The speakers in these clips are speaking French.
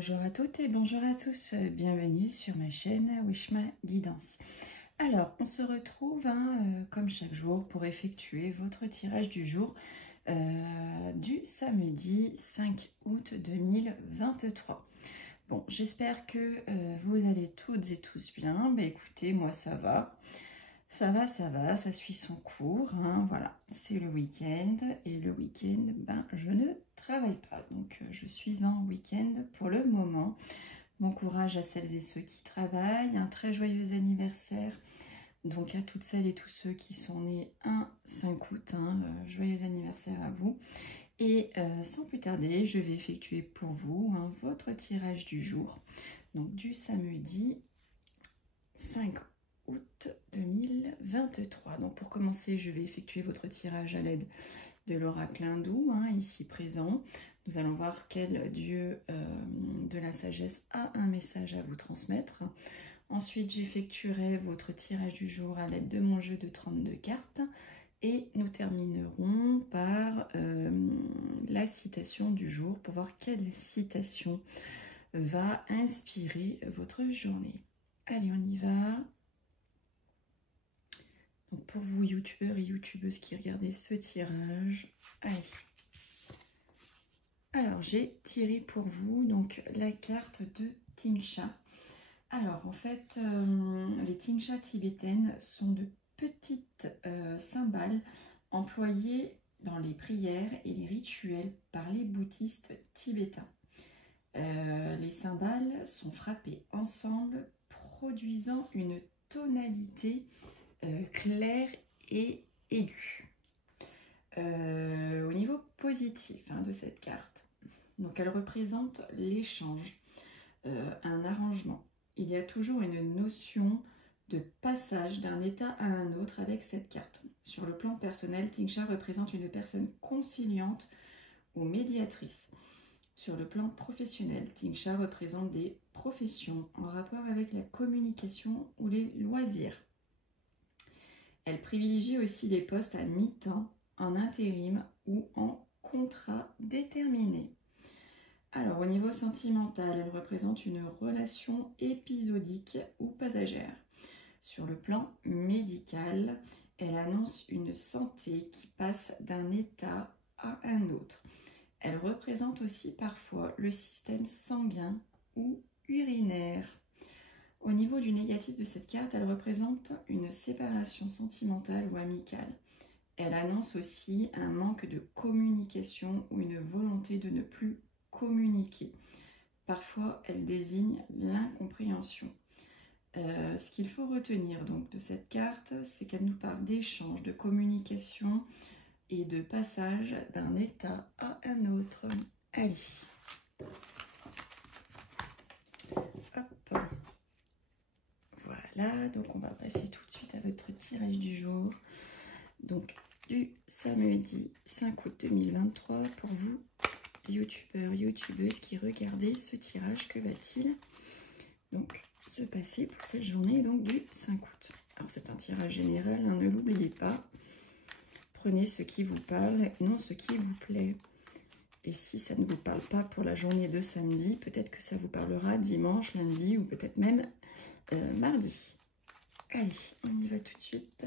Bonjour à toutes et bonjour à tous, bienvenue sur ma chaîne Wishma Guidance. Alors, on se retrouve comme chaque jour pour effectuer votre tirage du jour du samedi 5 août 2023. Bon, j'espère que vous allez toutes et tous bien. Ben, écoutez, moi ça va. Ça suit son cours, voilà, c'est le week-end et le week-end, je ne travaille pas, donc je suis en week-end pour le moment. Bon courage à celles et ceux qui travaillent, un très joyeux anniversaire, donc à toutes celles et tous ceux qui sont nés un 5 août, joyeux anniversaire à vous. Et sans plus tarder, je vais effectuer pour vous votre tirage du jour, donc du samedi 5 août 2023. Donc pour commencer, je vais effectuer votre tirage à l'aide de l'oracle hindou, ici présent. Nous allons voir quel dieu de la sagesse a un message à vous transmettre. Ensuite, j'effectuerai votre tirage du jour à l'aide de mon jeu de 32 cartes. Et nous terminerons par la citation du jour pour voir quelle citation va inspirer votre journée. Allez, on y va. Donc pour vous, youtubeurs et youtubeuses qui regardez ce tirage, allez. Alors, j'ai tiré pour vous donc la carte de Tingsha. Alors, en fait, les Tingsha tibétaines sont de petites cymbales employées dans les prières et les rituels par les bouddhistes tibétains. Les cymbales sont frappées ensemble, produisant une tonalité claire et aiguë. Au niveau positif de cette carte, donc elle représente l'échange, un arrangement. Il y a toujours une notion de passage d'un état à un autre avec cette carte. Sur le plan personnel, Tingsha représente une personne conciliante ou médiatrice. Sur le plan professionnel, Tingsha représente des professions en rapport avec la communication ou les loisirs. Elle privilégie aussi les postes à mi-temps, en intérim ou en contrat déterminé. Alors, au niveau sentimental, elle représente une relation épisodique ou passagère. Sur le plan médical, elle annonce une santé qui passe d'un état à un autre. Elle représente aussi parfois le système sanguin ou urinaire. Au niveau du négatif de cette carte, elle représente une séparation sentimentale ou amicale. Elle annonce aussi un manque de communication ou une volonté de ne plus communiquer. Parfois, elle désigne l'incompréhension. Ce qu'il faut retenir donc de cette carte, c'est qu'elle nous parle d'échange, de communication et de passage d'un état à un autre. Allez. Hop. Voilà, donc on va passer tout de suite à votre tirage du jour. Donc du samedi 5 août 2023 pour vous, youtubeurs, youtubeuses qui regardez ce tirage, que va-t-il donc se passer pour cette journée donc du 5 août. Alors c'est un tirage général, ne l'oubliez pas. Prenez ce qui vous parle, non ce qui vous plaît. Et si ça ne vous parle pas pour la journée de samedi, peut-être que ça vous parlera dimanche, lundi ou peut-être même mardi. Allez, on y va tout de suite.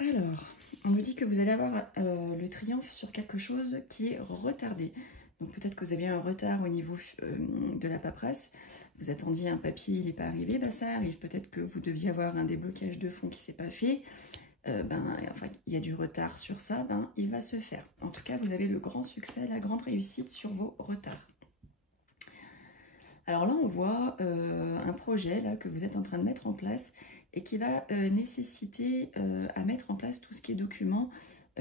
Alors, on me dit que vous allez avoir le triomphe sur quelque chose qui est retardé. Donc peut-être que vous avez un retard au niveau de la paperasse. Vous attendiez un papier, il n'est pas arrivé, ça arrive. Peut-être que vous deviez avoir un déblocage de fonds qui ne s'est pas fait. Enfin, il y a du retard sur ça, il va se faire. En tout cas, vous avez le grand succès, la grande réussite sur vos retards. Alors là, on voit un projet là, que vous êtes en train de mettre en place et qui va nécessiter à mettre en place tout ce qui est documents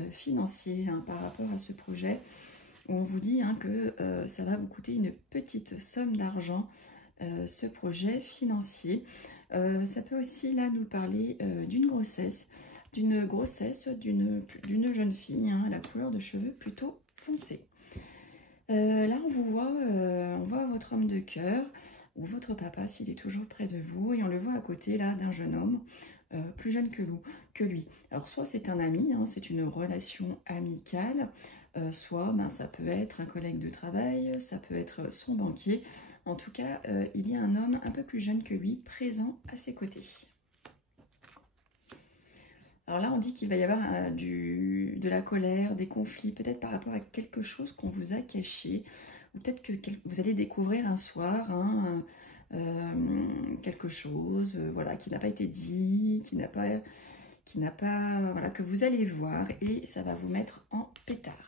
financiers par rapport à ce projet. On vous dit que ça va vous coûter une petite somme d'argent, ce projet financier. Ça peut aussi là nous parler d'une grossesse d'une jeune fille, la couleur de cheveux plutôt foncée. Là, on voit votre homme de cœur ou votre papa s'il est toujours près de vous et on le voit à côté là d'un jeune homme. plus jeune que lui. Alors soit c'est un ami, hein, c'est une relation amicale, soit ben, ça peut être un collègue de travail, ça peut être son banquier. En tout cas, il y a un homme un peu plus jeune que lui présent à ses côtés. Alors là, on dit qu'il va y avoir de la colère, des conflits, peut-être par rapport à quelque chose qu'on vous a caché, ou peut-être que vous allez découvrir un soir hein, quelque chose voilà, qui n'a pas été dit, voilà, que vous allez voir, et ça va vous mettre en pétard.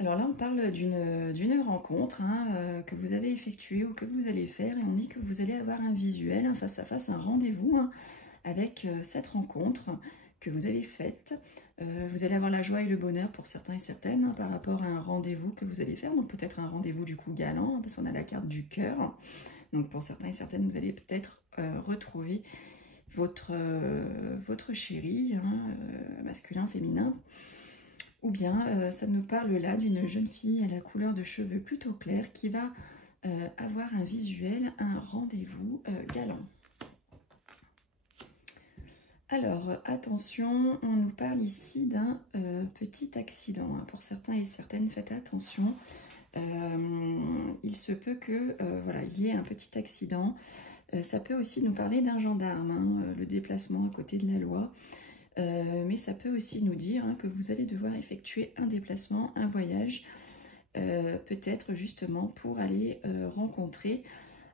Alors là, on parle d'une rencontre hein, que vous avez effectuée ou que vous allez faire, et on dit que vous allez avoir un visuel, un face-à-face, un rendez-vous hein, avec cette rencontre que vous avez faite. Vous allez avoir la joie et le bonheur pour certains et certaines hein, par rapport à un rendez-vous que vous allez faire, donc peut-être un rendez-vous du coup galant, hein, parce qu'on a la carte du cœur. Donc pour certains et certaines, vous allez peut-être retrouver votre chéri, hein, masculin, féminin. Ou bien ça nous parle là d'une jeune fille à la couleur de cheveux plutôt claire qui va avoir un visuel, un rendez-vous galant. Alors attention, on nous parle ici d'un petit accident. Hein. Pour certains et certaines, faites attention. Il se peut que voilà, il y ait un petit accident. Ça peut aussi nous parler d'un gendarme, hein, le déplacement à côté de la loi. Mais ça peut aussi nous dire hein, que vous allez devoir effectuer un déplacement, un voyage, peut-être justement pour aller rencontrer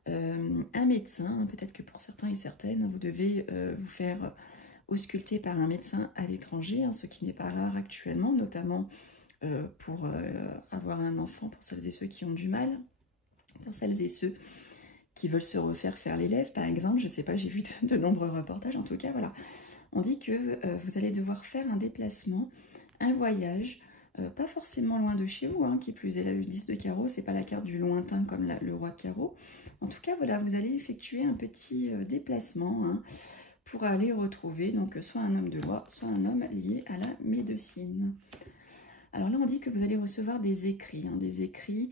un médecin. Hein, peut-être que pour certains et certaines, vous devez vous faire ausculter par un médecin à l'étranger, hein, ce qui n'est pas rare actuellement, notamment pour avoir un enfant, pour celles et ceux qui ont du mal, pour celles et ceux qui veulent se refaire faire les lèvres, par exemple. Je ne sais pas, j'ai vu de nombreux reportages, en tout cas, voilà. On dit que vous allez devoir faire un déplacement, un voyage, pas forcément loin de chez vous, hein, qui plus est la 10 de carreau, c'est pas la carte du lointain comme le roi de carreau. En tout cas, voilà, vous allez effectuer un petit déplacement hein, pour aller retrouver donc soit un homme de loi, soit un homme lié à la médecine. Alors là, on dit que vous allez recevoir des écrits,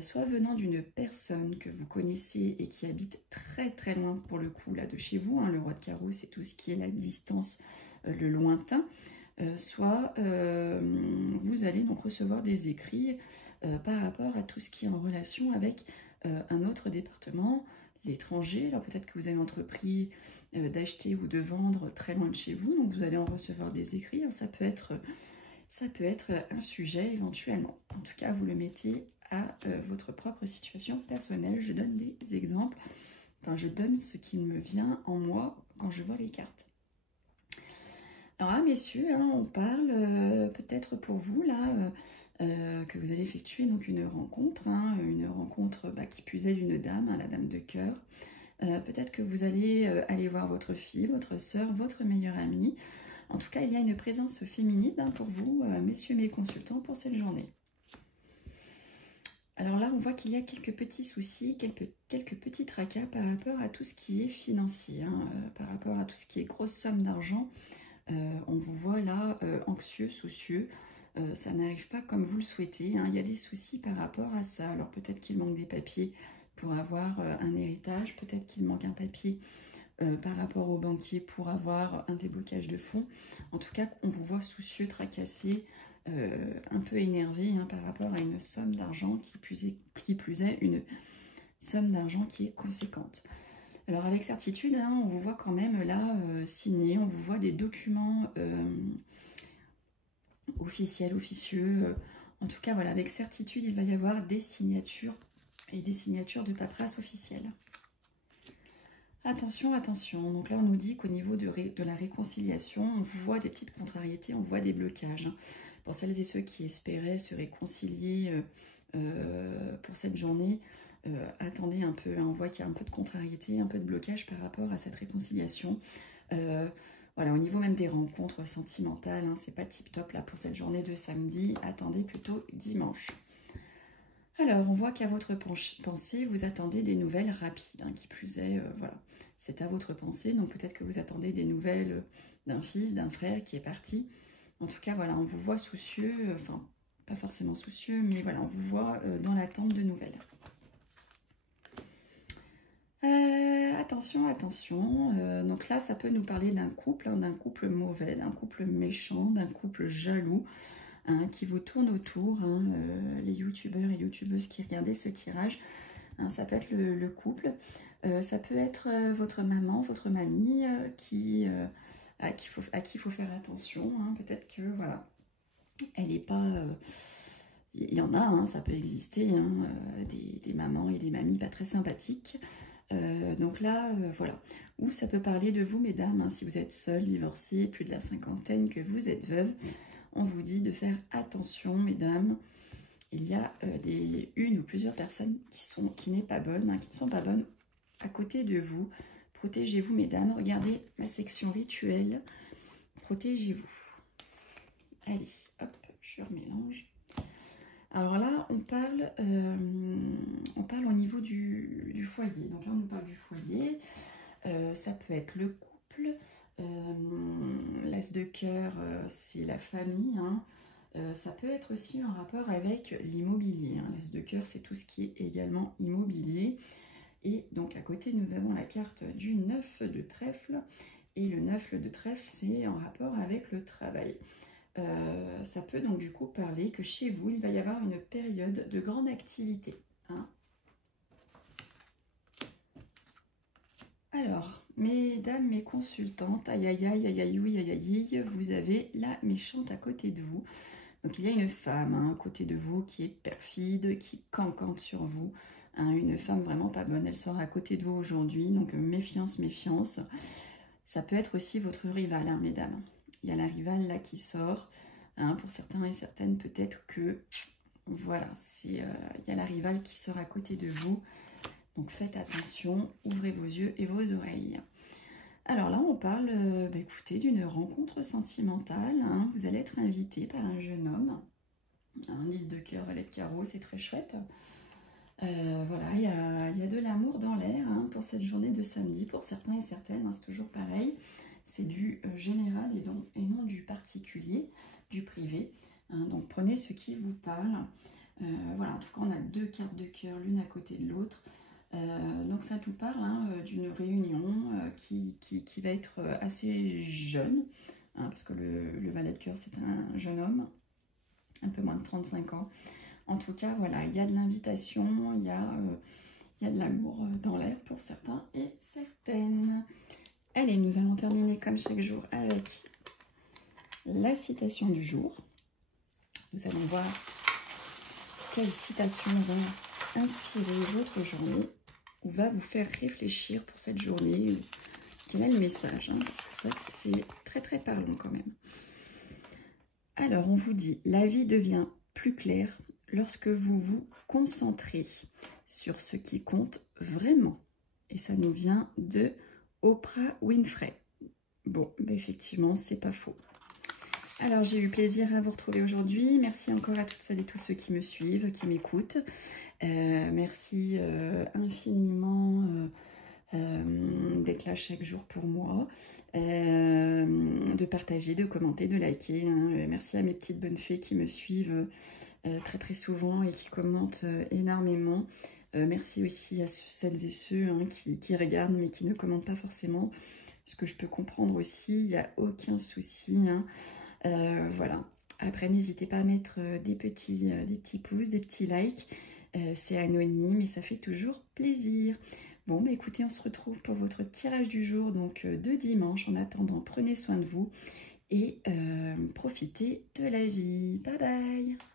soit venant d'une personne que vous connaissez et qui habite très très loin pour le coup là de chez vous, hein, le roi de carreau c'est tout ce qui est la distance, le lointain, soit vous allez donc recevoir des écrits par rapport à tout ce qui est en relation avec un autre département, l'étranger. Alors peut-être que vous avez entrepris d'acheter ou de vendre très loin de chez vous, donc vous allez en recevoir des écrits, hein, ça peut être un sujet éventuellement. En tout cas, vous le mettez à votre propre situation personnelle. Je donne des exemples. Enfin, je donne ce qui me vient en moi quand je vois les cartes. Alors là, messieurs, hein, on parle peut-être pour vous, là, que vous allez effectuer donc une rencontre bah, qui plus est d'une dame, hein, la dame de cœur. Peut-être que vous allez aller voir votre fille, votre sœur, votre meilleure amie. En tout cas, il y a une présence féminine hein, pour vous, messieurs mes consultants, pour cette journée. Alors là, on voit qu'il y a quelques petits soucis, quelques petits tracas par rapport à tout ce qui est financier, hein, par rapport à tout ce qui est grosse somme d'argent. On vous voit là anxieux, soucieux. Ça n'arrive pas comme vous le souhaitez. Hein. Il y a des soucis par rapport à ça. Alors peut-être qu'il manque des papiers pour avoir un héritage. Peut-être qu'il manque un papier par rapport au banquier pour avoir un déblocage de fonds. En tout cas, on vous voit soucieux, tracassé, un peu énervé hein, par rapport à une somme d'argent qui plus est une somme d'argent qui est conséquente. Alors avec certitude, hein, on vous voit quand même là signer, on vous voit des documents officiels, officieux. En tout cas, voilà, avec certitude, il va y avoir des signatures et des signatures de paperasse officielle. Attention, attention. Donc là, on nous dit qu'au niveau de la réconciliation, on vous voit des petites contrariétés, on voit des blocages. Hein. Pour celles et ceux qui espéraient se réconcilier pour cette journée, attendez un peu. Hein. On voit qu'il y a un peu de contrariété, un peu de blocage par rapport à cette réconciliation. Voilà, au niveau même des rencontres sentimentales, hein, c'est pas tip top là pour cette journée de samedi. Attendez plutôt dimanche. Alors, on voit qu'à votre pensée, vous attendez des nouvelles rapides, hein, qui plus est, voilà, c'est à votre pensée, donc peut-être que vous attendez des nouvelles d'un fils, d'un frère qui est parti. En tout cas, voilà, on vous voit soucieux, enfin, pas forcément soucieux, mais voilà, on vous voit dans l'attente de nouvelles. attention, attention. Donc là, ça peut nous parler d'un couple mauvais, d'un couple méchant, d'un couple jaloux, hein, qui vous tourne autour. Hein, les youtubeurs et youtubeuses qui regardaient ce tirage, hein, ça peut être le couple. Ça peut être votre maman, votre mamie, à qui il faut faire attention. Hein. Peut-être que, voilà, elle n'est pas... il y en a, hein, ça peut exister, hein, des mamans et des mamies pas très sympathiques. Donc là, voilà. Ou ça peut parler de vous, mesdames, hein, si vous êtes seule, divorcée, plus de la cinquantaine, que vous êtes veuve. On vous dit de faire attention, mesdames. Il y a une ou plusieurs personnes qui n'est pas bonne, hein, qui ne sont pas bonnes à côté de vous. Protégez-vous, mesdames. Regardez la section rituelle. Protégez-vous. Allez, hop, je remélange. Alors là, on parle au niveau du foyer. Donc là, on nous parle du foyer. Ça peut être le couple. L'as de cœur, c'est la famille. Hein. Ça peut être aussi en rapport avec l'immobilier. Hein. L'as de cœur, c'est tout ce qui est également immobilier. Et donc, à côté, nous avons la carte du 9 de trèfle. Et le 9 de trèfle, c'est en rapport avec le travail. Ça peut donc du coup parler que chez vous, il va y avoir une période de grande activité. Hein. Alors, mesdames, mes consultantes, aïe aïe aïe aïe aïe aïe aïe aïe, vous avez la méchante à côté de vous. Donc il y a une femme, hein, à côté de vous qui est perfide, qui cancante sur vous. Hein, une femme vraiment pas bonne, elle sort à côté de vous aujourd'hui. Donc méfiance, méfiance. Ça peut être aussi votre rival, hein, mesdames. Il y a la rivale là qui sort. Hein, pour certains et certaines, peut-être que, voilà, il y a la rivale qui sort à côté de vous. Donc faites attention, ouvrez vos yeux et vos oreilles. Alors là, on parle, écoutez, d'une rencontre sentimentale. Hein. Vous allez être invité par un jeune homme. Un 10 de cœur, valet de carreau, c'est très chouette. Voilà, il y a de l'amour dans l'air, hein, pour cette journée de samedi. Pour certains et certaines, hein, c'est toujours pareil. C'est du général et non du particulier, du privé. Hein, donc prenez ce qui vous parle. Voilà, en tout cas, on a deux cartes de cœur l'une à côté de l'autre. Donc ça nous parle, hein, d'une réunion qui va être assez jeune. Hein, parce que le valet de cœur, c'est un jeune homme, un peu moins de 35 ans. En tout cas, voilà, il y a de l'invitation, il y a de l'amour dans l'air pour certains et certaines. Allez, nous allons terminer comme chaque jour avec la citation du jour. Nous allons voir quelle citation va inspirer votre journée ou va vous faire réfléchir pour cette journée. Quel est le message, hein, parce que ça, c'est très très parlant quand même. Alors, on vous dit, la vie devient plus claire lorsque vous vous concentrez sur ce qui compte vraiment. Et ça nous vient de Oprah Winfrey. Bon, effectivement, c'est pas faux. Alors, j'ai eu plaisir à vous retrouver aujourd'hui. Merci encore à toutes celles et tous ceux qui me suivent, qui m'écoutent. Merci infiniment d'être là chaque jour pour moi, de partager, de commenter, de liker. Hein. Merci à mes petites bonnes fées qui me suivent très très souvent et qui commentent énormément. Merci aussi à celles et ceux, hein, qui regardent mais qui ne commentent pas forcément, ce que je peux comprendre aussi, il n'y a aucun souci. Hein. Voilà. Après, n'hésitez pas à mettre des petits pouces, des petits likes. C'est anonyme et ça fait toujours plaisir. Bon, bah écoutez, on se retrouve pour votre tirage du jour, donc de dimanche. En attendant, prenez soin de vous et profitez de la vie. Bye bye!